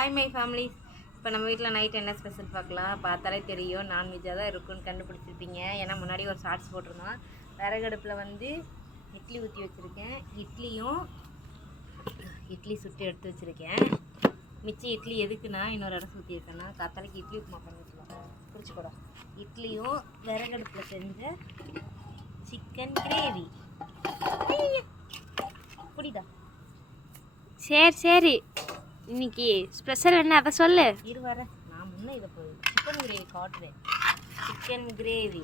Hi my families. இப்போ நம்ம வீட்டில் நைட் என்ன ஸ்பெஷல் பார்க்கலாம். பார்த்தாலே தெரியும், நான்வெஜ்ஜாக தான் இருக்குன்னு கண்டுபிடிச்சிருப்பீங்க. ஏன்னா முன்னாடி ஒரு ஷார்ட்ஸ் போட்டிருந்தோம். விறகடுப்பில் வந்து இட்லி ஊற்றி வச்சுருக்கேன். இட்லி சுட்டு எடுத்து வச்சுருக்கேன். மிச்ச இட்லி எதுக்குன்னா இன்னொரு இடம் ஊற்றிருக்கேன்னா காத்தாலைக்கு இட்லி உப்புமா பண்ணி வச்சுக்கலாம். குறிச்சிக்கூட இட்லியும் விறகடுப்பில் செஞ்ச சிக்கன் கிரேவி. புரியுதா? சரி சரி, இன்னைக்கு ஸ்பெஷல் என்ன அதை சொல்லு. இரு வர, நான் முன்னே இதை போய் சிக்கன் கிரேவி காட்டுறேன். Chicken gravy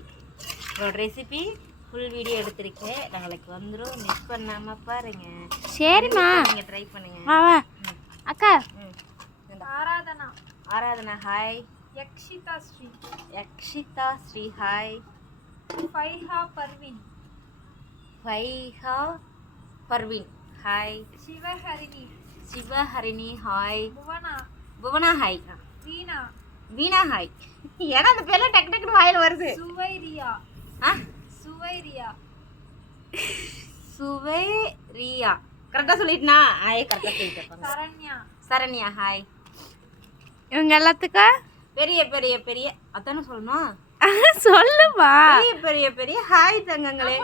recipe full video எடுத்திருக்கேன். நாளைக்கு வந்துடும், மிஸ் பண்ணாமல் பாருங்க. சரிம்மா, நீங்கள் ட்ரை பண்ணுங்க. வா வா அக்கா. Aradhana hi. Yakshitha Sri hi. Faiha Parveen hi. Sivaharini hi. Bhuvana hi. Veena hi. ஏன்னா அந்த பேர்ல டக்கு டக்குனு வாயில் வருது. சுவைரியா கரெக்டாக சொல்லிட்டுனா? கரெக்டாக சொல்லிட்டு. சரண்யா ஹாய். இவங்க எல்லாத்துக்கும் பெரிய பெரிய பெரிய அதானே சொல்லணும். சொல்லுமா? பெரிய பெரிய பெரிய ஹாய் தங்கங்களே.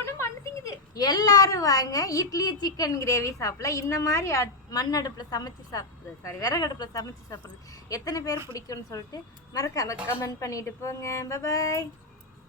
எல்லாரும் வாங்க, இட்லி சிக்கன் கிரேவி சாப்பிடலாம். இந்த மாதிரி மண் அடுப்பில் சமைச்சு சாப்பிட்றது, விறகடுப்பில் சமைச்சு சாப்பிட்றது எத்தனை பேர் பிடிக்கும்னு சொல்லிட்டு மறக்காம கமெண்ட் பண்ணிட்டு போங்க. பாய்.